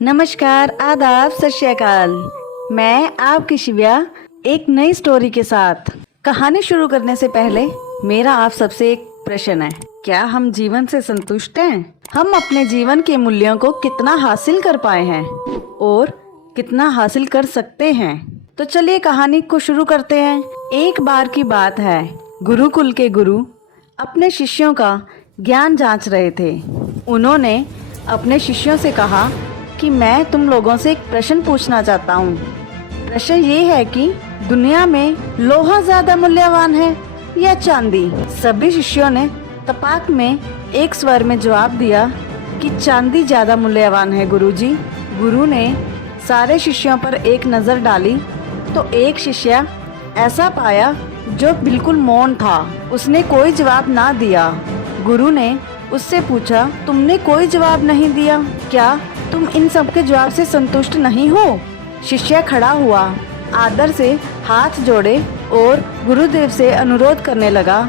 नमस्कार, आदाब, सत श्री अकाल। मैं आपकी शिव्या एक नई स्टोरी के साथ। कहानी शुरू करने से पहले मेरा आप सबसे एक प्रश्न है, क्या हम जीवन से संतुष्ट हैं? हम अपने जीवन के मूल्यों को कितना हासिल कर पाए हैं और कितना हासिल कर सकते हैं? तो चलिए कहानी को शुरू करते हैं। एक बार की बात है, गुरुकुल के गुरु अपने शिष्यों का ज्ञान जांच रहे थे। उन्होंने अपने शिष्यों से कहा कि मैं तुम लोगों से एक प्रश्न पूछना चाहता हूँ। प्रश्न ये है कि दुनिया में लोहा ज्यादा मूल्यवान है या चांदी? सभी शिष्यों ने तपाक में एक स्वर में जवाब दिया कि चांदी ज्यादा मूल्यवान है गुरुजी। गुरु ने सारे शिष्यों पर एक नजर डाली तो एक शिष्य ऐसा पाया जो बिल्कुल मौन था। उसने कोई जवाब ना दिया। गुरु ने उससे पूछा, तुमने कोई जवाब नहीं दिया, क्या तुम इन सब के जवाब से संतुष्ट नहीं हो? शिष्य खड़ा हुआ, आदर से हाथ जोड़े और गुरुदेव से अनुरोध करने लगा,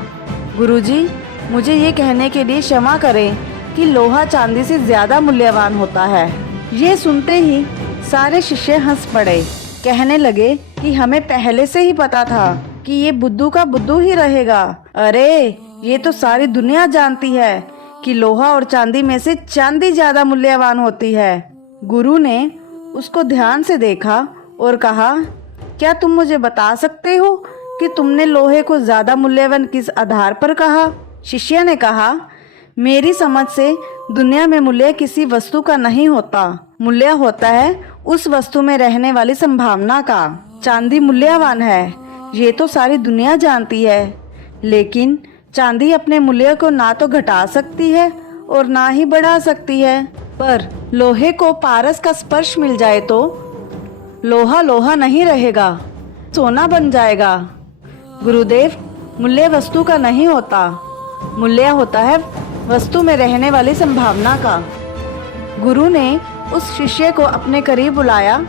गुरुजी, मुझे ये कहने के लिए क्षमा करें कि लोहा चांदी से ज्यादा मूल्यवान होता है। ये सुनते ही सारे शिष्य हंस पड़े। कहने लगे कि हमें पहले से ही पता था कि ये बुद्धू का बुद्धू ही रहेगा। अरे, ये तो सारी दुनिया जानती है कि लोहा और चांदी में से चांदी ज्यादा मूल्यवान होती है। गुरु ने उसको ध्यान से देखा और कहा, क्या तुम मुझे बता सकते हो कि तुमने लोहे को ज्यादा मूल्यवान किस आधार पर कहा? शिष्य ने कहा, मेरी समझ से दुनिया में मूल्य किसी वस्तु का नहीं होता। मूल्य होता है उस वस्तु में रहने वाली संभावना का। चांदी मूल्यवान है, ये तो सारी दुनिया जानती है, लेकिन चांदी अपने मूल्य को ना तो घटा सकती है और ना ही बढ़ा सकती है। पर लोहे को पारस का स्पर्श मिल जाए तो लोहा लोहा नहीं रहेगा, सोना बन जाएगा। गुरुदेव, मूल्य वस्तु का नहीं होता, मूल्य होता है वस्तु में रहने वाली संभावना का। गुरु ने उस शिष्य को अपने करीब बुलाया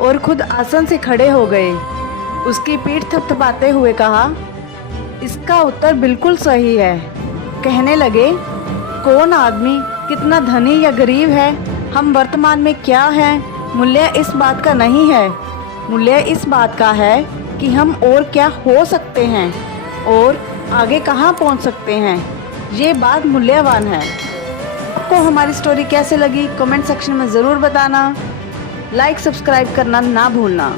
और खुद आसन से खड़े हो गए। उसकी पीठ थपथपाते हुए कहा, इसका उत्तर बिल्कुल सही है। कहने लगे, कौन आदमी कितना धनी या गरीब है, हम वर्तमान में क्या हैं, मूल्य इस बात का नहीं है। मूल्य इस बात का है कि हम और क्या हो सकते हैं और आगे कहाँ पहुँच सकते हैं, ये बात मूल्यवान है। आपको हमारी स्टोरी कैसे लगी कमेंट सेक्शन में ज़रूर बताना। लाइक सब्सक्राइब करना ना भूलना।